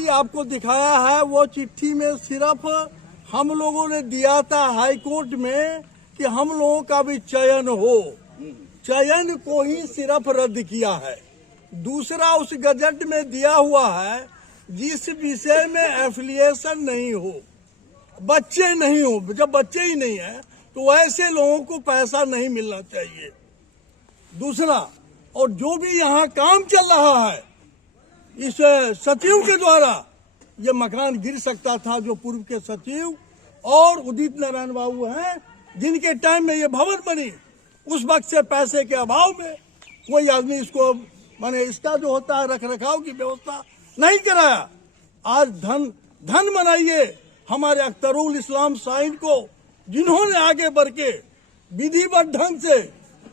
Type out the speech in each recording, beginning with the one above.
चिट्ठी आपको दिखाया है, वो चिट्ठी में सिर्फ हम लोगों ने दिया था हाई कोर्ट में कि हम लोगों का भी चयन हो, चयन को ही सिर्फ रद्द किया है। दूसरा उस गजट में दिया हुआ है जिस विषय में एफिलिएशन नहीं हो, बच्चे नहीं हो, जब बच्चे ही नहीं है तो ऐसे लोगों को पैसा नहीं मिलना चाहिए। दूसरा, और जो भी यहाँ काम चल रहा है इस सचिव के द्वारा, ये मकान गिर सकता था जो पूर्व के सचिव और उदित नारायण बाबू हैं जिनके टाइम में ये भवन बनी, उस वक्त से पैसे के अभाव में कोई आदमी इसको माने इसका जो होता है रख रखाव की व्यवस्था नहीं कराया। आज धन बनाइए हमारे अख्तरुल इस्लाम साइन को, जिन्होंने आगे बढ़ के विधिवत ढंग से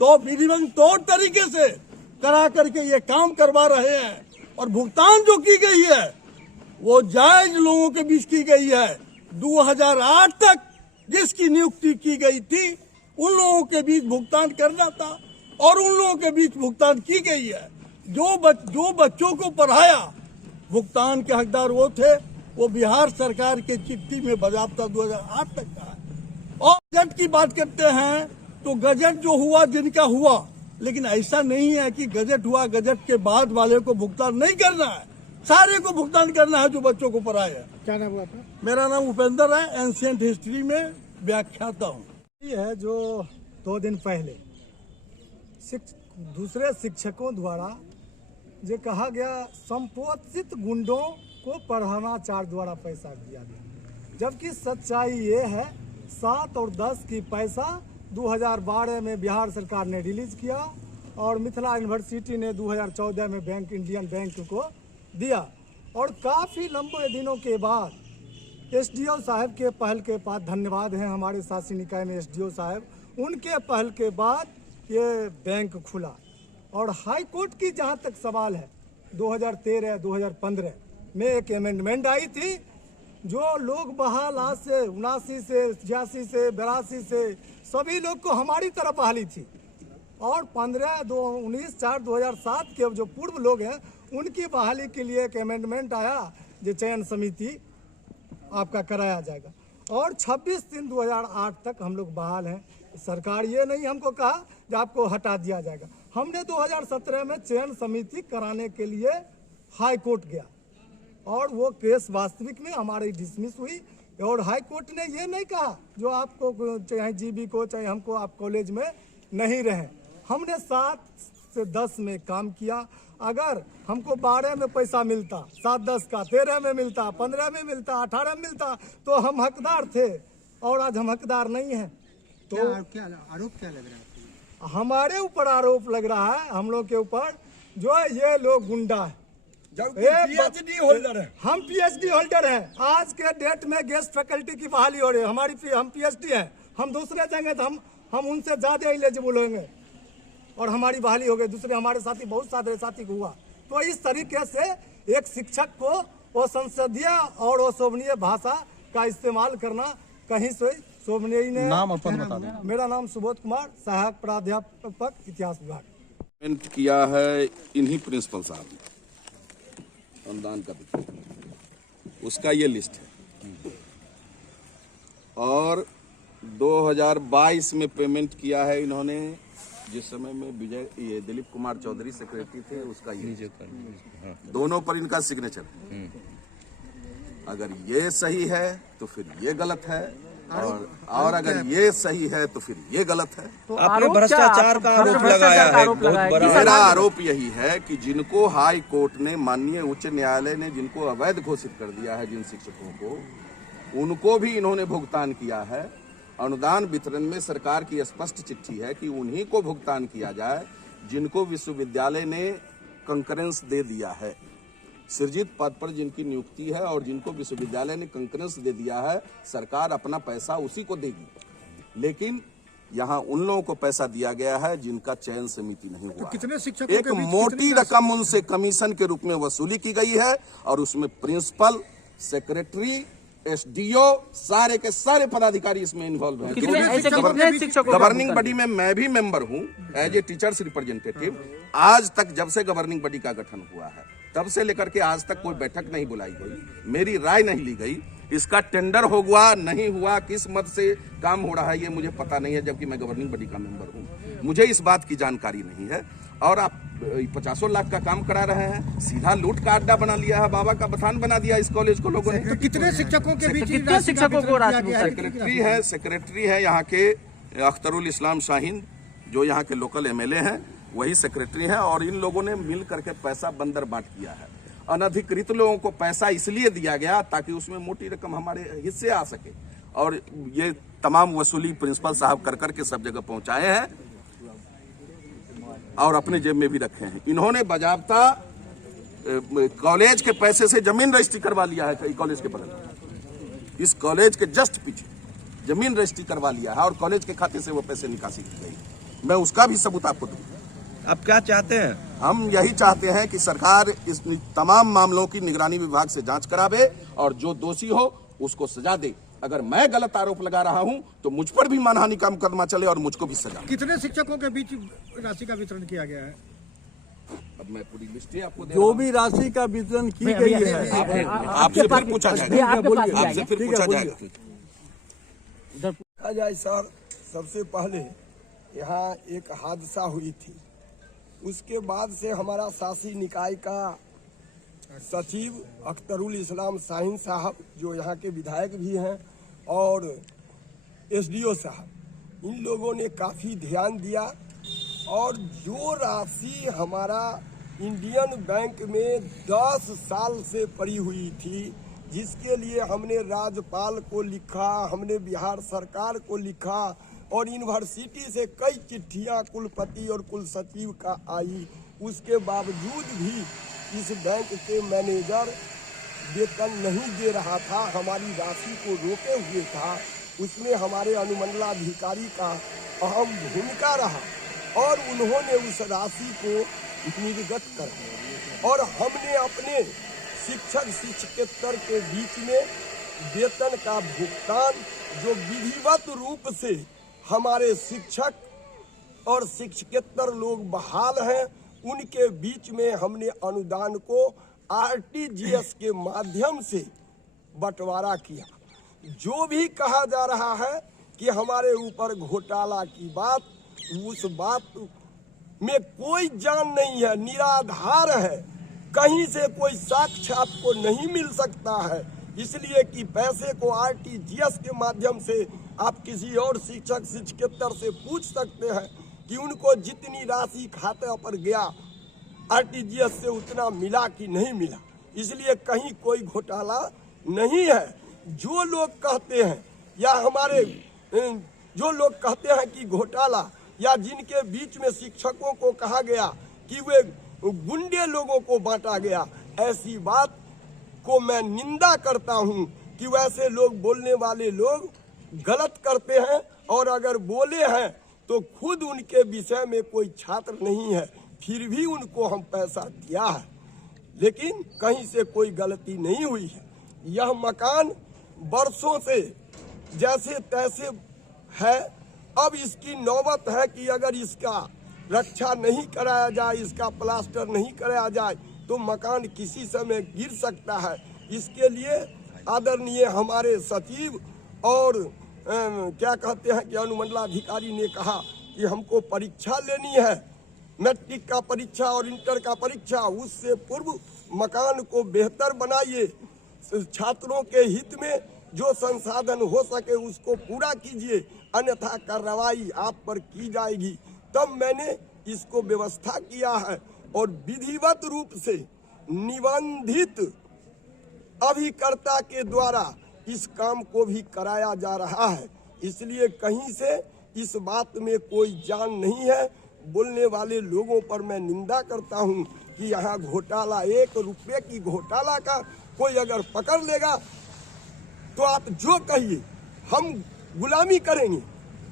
तो विधिवत तौर तरीके से करा करके ये काम करवा रहे हैं, और भुगतान जो की गई है वो जायज लोगों के बीच की गई है। 2008 तक जिसकी नियुक्ति की गई थी उन लोगों के बीच भुगतान करना था और उन लोगों के बीच भुगतान की गई है। जो बच्चों को पढ़ाया भुगतान के हकदार वो थे, वो बिहार सरकार के चिट्ठी में बाज़ाब्ता 2008 तक का है। और गजट की बात करते हैं तो गजट जो हुआ जिनका हुआ, लेकिन ऐसा नहीं है कि गजट हुआ गजट के बाद वाले को भुगतान नहीं करना है, सारे को भुगतान करना है जो बच्चों को पढ़ाए है। क्या नाम हुआ था? मेरा नाम उपेंद्र है, एंशिएंट हिस्ट्री में व्याख्याता हूँ। ये है जो 2 दिन पहले दूसरे शिक्षकों द्वारा जो कहा गया संपोषित गुंडों को पढ़ाना चार्ज द्वारा पैसा दिया गया, जबकि सच्चाई ये है 7 और 10 की पैसा 2012 में बिहार सरकार ने रिलीज किया और मिथिला यूनिवर्सिटी ने 2014 में बैंक इंडियन बैंक को दिया। और काफ़ी लंबे दिनों के बाद एसडीओ साहब के पहल के बाद, धन्यवाद है हमारे शासी निकाय में एसडीओ साहब, उनके पहल के बाद ये बैंक खुला। और हाई कोर्ट की जहाँ तक सवाल है, 2013-2015 में एक अमेंडमेंट आई थी जो लोग बहाल आज से 79 से 86 से 82 से सभी लोग को हमारी तरफ बहाली थी, और 19/4/2007 के जो पूर्व लोग हैं उनकी बहाली के लिए एक अमेंडमेंट आया जो चयन समिति आपका कराया जाएगा। और 26/3/2008 तक हम लोग बहाल हैं। सरकार ये नहीं हमको कहा कि आपको हटा दिया जाएगा। हमने 2017 में चयन समिति कराने के लिए हाई कोर्ट गया और वो केस वास्तविक में हमारी डिसमिस हुई, और हाई कोर्ट ने ये नहीं कहा जो आपको चाहे जीबी को चाहे हमको आप कॉलेज में नहीं रहे। हमने 7 से 10 में काम किया। अगर हमको 12 में पैसा मिलता, 7-10 का 13 में मिलता, 15 में मिलता, 18 में मिलता तो हम हकदार थे, और आज हम हकदार नहीं हैं। तो क्या आरोप क्या लग रहा है? हमारे ऊपर आरोप लग रहा है, हम लोग के ऊपर, जो ये लोग गुंडा है। पीएचडी होल्डर है, हम पीएचडी होल्डर हैं। आज के डेट में गेस्ट फैकल्टी की बहाली हो रही है। हम पीएचडी हैं, हम दूसरे जाएंगे तो हम उनसे ज़्यादा एलिजिबल होंगे और हमारी बहाली हो गई। दूसरे हमारे साथी बहुत सारे साथी को हुआ। तो इस तरीके से एक शिक्षक को वो संसदीय और वो शोभनीय भाषा का इस्तेमाल करना कहीं से शोभनीय नहीं। नाम और पद बता दें। मेरा नाम सुबोध कुमार, सहायक प्राध्यापक इतिहास विभाग। किया है इन्हीं प्रिंसिपल साहब ने अनुदान का, उसका ये लिस्ट है। और 2022 में पेमेंट किया है इन्होंने, जिस समय में ये दिलीप कुमार चौधरी सेक्रेटरी थे, उसका ये दोनों पर इनका सिग्नेचर है। अगर ये सही है तो फिर ये गलत है, और अगर ये सही है तो फिर ये गलत है। तो आपने भ्रष्टाचार का आरोप लगाया है, बहुत बड़ा। मेरा आरोप यही है कि जिनको हाई कोर्ट ने, माननीय उच्च न्यायालय ने जिनको अवैध घोषित कर दिया है, जिन शिक्षकों को, उनको भी इन्होंने भुगतान किया है। अनुदान वितरण में सरकार की स्पष्ट चिट्ठी है कि उन्हीं को भुगतान किया जाए जिनको विश्वविद्यालय ने कंकरेंस दे दिया है। सृजित पद पर जिनकी नियुक्ति है और जिनको विश्वविद्यालय ने कंकरेंस दे दिया है, सरकार अपना पैसा उसी को देगी। लेकिन यहाँ उन लोगों को पैसा दिया गया है जिनका चयन समिति नहीं हुआ। तो कितने शिक्षकों एक मोटी रकम उनसे कमीशन के रूप में वसूली की गई है, और उसमें प्रिंसिपल, सेक्रेटरी, एसडीओ, सारे के सारे पदाधिकारी इसमें इन्वॉल्व हैं। गवर्निंग बॉडी में मैं भी मेंबर हूं एज ए टीचर्स रिप्रेजेंटेटिव। आज तक जब से गवर्निंग बॉडी का गठन हुआ है तब से लेकर के आज तक कोई बैठक नहीं बुलाई गई, मेरी राय नहीं ली गई, इसका टेंडर हो हुआ नहीं हुआ, किस मद से काम हो रहा है ये मुझे पता नहीं है, जबकि मैं गवर्निंग बॉडी का मेंबर हूँ, मुझे इस बात की जानकारी नहीं है। और आप 50 लाख का काम करा रहे हैं, सीधा लूट का अड्डा बना लिया है, बाबा का बथान बना दिया इस कॉलेज को लोगों ने। तो कितने शिक्षकों के बीच कितने शिक्षकों को राशि सेक्रेटरी है यहाँ के अख्तरुल इस्लाम शाहीन, जो यहाँ के लोकल एमएलए हैं, वही सेक्रेटरी हैं। और इन लोगों ने मिल करके पैसा बंदर बाट किया है। अनधिकृत लोगों को पैसा इसलिए दिया गया ताकि उसमें मोटी रकम हमारे हिस्से आ सके, और ये तमाम वसूली प्रिंसिपल साहब कर करके सब जगह पहुंचाए हैं और अपने जेब में भी रखे हैं। इन्होंने बाजाबता कॉलेज के पैसे से जमीन रजिस्ट्री करवा लिया है, कॉलेज के बगल इस कॉलेज के जस्ट पीछे जमीन रजिस्ट्री करवा लिया है और कॉलेज के खाते से वो पैसे निकासी की गई। मैं उसका भी सबूत आपको दूं। आप क्या चाहते हैं? हम यही चाहते हैं कि सरकार इस तमाम मामलों की निगरानी विभाग से जांच करावे और जो दोषी हो उसको सजा दे। अगर मैं गलत आरोप लगा रहा हूं तो मुझ पर भी मानहानि का मुकदमा चले और मुझको भी सजा। कितने शिक्षकों के बीच राशि का वितरण किया गया है? अब मैं पूरी लिस्ट ही आपको दे जो भी राशि का वितरण की गई है आपसे फिर पूछा जाएगा, आपसे फिर पूछा जाएगा। देखा जाए सर, सबसे पहले यहाँ एक हादसा हुई थी, उसके बाद से हमारा शासी निकाय का सचिव अख्तरुल इस्लाम शाहीन साहब, जो यहाँ के विधायक भी हैं, और एसडीओ साहब, इन लोगों ने काफ़ी ध्यान दिया और जो राशि हमारा इंडियन बैंक में 10 साल से पड़ी हुई थी, जिसके लिए हमने राज्यपाल को लिखा, हमने बिहार सरकार को लिखा और यूनिवर्सिटी से कई चिट्ठियां कुलपति और कुलसचिव का आई, उसके बावजूद भी इस बैंक के मैनेजर वेतन नहीं दे रहा था, हमारी राशि को रोके हुए था। उसमें हमारे अनुमंडलाधिकारी का अहम भूमिका रहा और उन्होंने उस राशि को निर्गत कर दिया और हमने अपने शिक्षक शिक्षकेतर के बीच में वेतन का भुगतान, जो विधिवत रूप से हमारे शिक्षक और शिक्षकेतर लोग बहाल हैं, उनके बीच में हमने अनुदान को आरटीजीएस के माध्यम से बंटवारा किया। जो भी कहा जा रहा है कि हमारे ऊपर घोटाला की बात, उस बात में कोई जान नहीं है, निराधार है, कहीं से कोई साक्ष्य आपको नहीं मिल सकता है। इसलिए कि पैसे को आरटीजीएस के माध्यम से आप किसी और शिक्षक शिक्षकेतर से पूछ सकते हैं कि उनको जितनी राशि खाते पर गया आरटीजीएस से उतना मिला कि नहीं मिला। इसलिए कहीं कोई घोटाला नहीं है। जो लोग कहते हैं या हमारे जो लोग कहते हैं कि घोटाला, या जिनके बीच में शिक्षकों को कहा गया कि वे गुंडे लोगों को बांटा गया, ऐसी बात को मैं निंदा करता हूं कि वैसे लोग, बोलने वाले लोग गलत करते हैं और अगर बोले हैं तो खुद उनके विषय में कोई छात्र नहीं है, फिर भी उनको हम पैसा दिया है, लेकिन कहीं से कोई गलती नहीं हुई है। यह मकान वर्षों से जैसे तैसे है, अब इसकी नौबत है कि अगर इसका रक्षा नहीं कराया जाए, इसका प्लास्टर नहीं कराया जाए तो मकान किसी समय गिर सकता है। इसके लिए आदरणीय हमारे सचिव और क्या कहते हैं कि अनुमंडलाधिकारी ने कहा कि हमको परीक्षा लेनी है, मैट्रिक का परीक्षा और इंटर का परीक्षा, उससे पूर्व मकान को बेहतर बनाइए, छात्रों के हित में जो संसाधन हो सके उसको पूरा कीजिए, अन्यथा कार्रवाई आप पर की जाएगी। तब मैंने इसको व्यवस्था किया है और विधिवत रूप से निबंधित अभिकर्ता के द्वारा इस काम को भी कराया जा रहा है। इसलिए कहीं से इस बात में कोई जान नहीं है। बोलने वाले लोगों पर मैं निंदा करता हूं कि यहाँ घोटाला, 1 रुपये की घोटाला का कोई अगर पकड़ लेगा तो आप जो कहिए हम गुलामी करेंगे।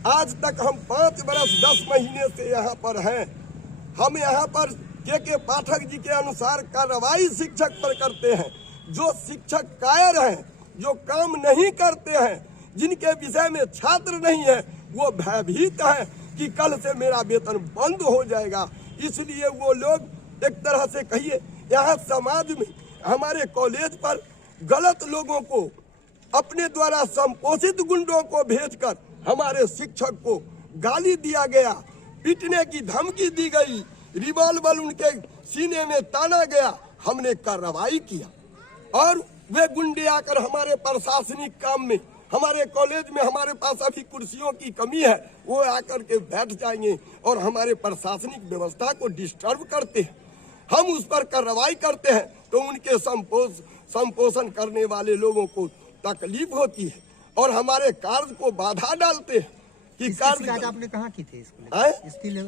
आज तक हम 5 बरस 10 महीने से यहाँ पर हैं। हम यहाँ पर के पाठक जी के अनुसार कार्रवाई शिक्षक पर करते हैं। जो शिक्षक कायर हैं, जो काम नहीं करते हैं, जिनके विषय में छात्र नहीं है, वो भयभीत है कि कल से मेरा वेतन बंद हो जाएगा। इसलिए वो लोग एक तरह से कहिए यहाँ समाज में हमारे कॉलेज पर गलत लोगों को अपने द्वारा संपोषित गुंडों को भेजकर हमारे शिक्षक को गाली दिया गया, पीटने की धमकी दी गई, रिवॉल्वर उनके सीने में ताना गया। हमने कार्रवाई किया और वे गुंडे आकर हमारे प्रशासनिक काम में, हमारे कॉलेज में हमारे पास अभी कुर्सियों की कमी है, वो आकर के बैठ जाएंगे और हमारे प्रशासनिक व्यवस्था को डिस्टर्ब करते हैं। हम उस पर कार्रवाई करते हैं तो उनके संपोषण करने वाले लोगों को तकलीफ होती है और हमारे कार्य को बाधा डालते हैं कि शिकायत आपने कहाँ की थी?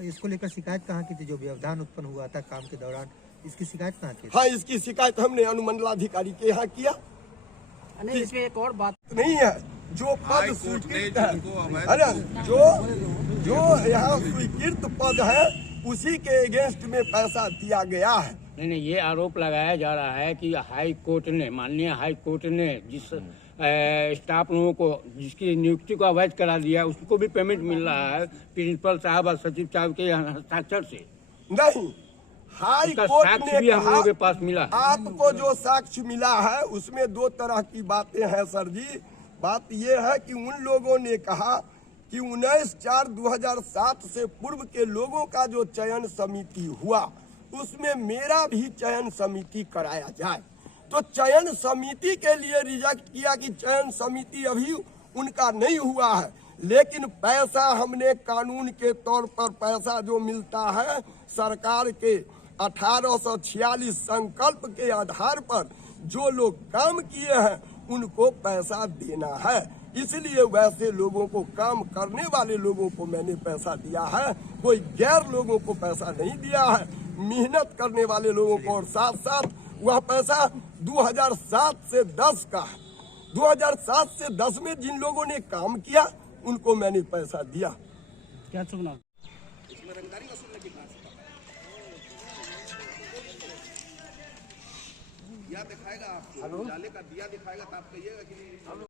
इसको लेकर शिकायत कहाँ की थी? जो व्यवधान उत्पन्न हुआ था काम के दौरान, इसकी शिकायत कहाँ की? हाँ, इसकी शिकायत हमने अनुमंडलाधिकारी के यहाँ किया। इसमें एक और बात नहीं है, जो पद स्वीकृत है, अरे जो यहाँ स्वीकृत पद है उसी के अगेंस्ट में पैसा दिया गया है। नहीं, ये आरोप लगाया जा रहा है कि हाई कोर्ट ने, माननीय हाई कोर्ट ने जिस स्टाफ लोगों को जिसकी नियुक्ति को अवैध करा दिया, उसको भी पेमेंट मिल रहा है प्रिंसिपल साहब और सचिव साहब के हस्ताक्षर से। नहीं, हाई कोर्ट ने भी हम लोगों के पास मिला। आपको जो साक्ष्य मिला है उसमें दो तरह की बातें हैं सर जी। बात ये है कि उन लोगों ने कहा कि 19/4/2007 से पूर्व के लोगों का जो चयन समिति हुआ उसमें मेरा भी चयन समिति कराया जाए। तो चयन समिति के लिए रिजेक्ट किया कि चयन समिति अभी उनका नहीं हुआ है, लेकिन पैसा हमने कानून के तौर पर पैसा जो मिलता है सरकार के 1846 संकल्प के आधार पर जो लोग काम किए हैं उनको पैसा देना है। इसलिए वैसे लोगों को, काम करने वाले लोगों को मैंने पैसा दिया है, कोई गैर लोगों को पैसा नहीं दिया है, मेहनत करने वाले लोगों को। और साथ साथ वह पैसा 2007 से 10 का है। 2007 से 10 में जिन लोगों ने काम किया उनको मैंने पैसा दिया। क्या सुना? इसमें रंगदारी वसूलने की बात दिया दिखाएगा आपको, उजाले का दिया दिखाएगा तो आप कहिएगा कि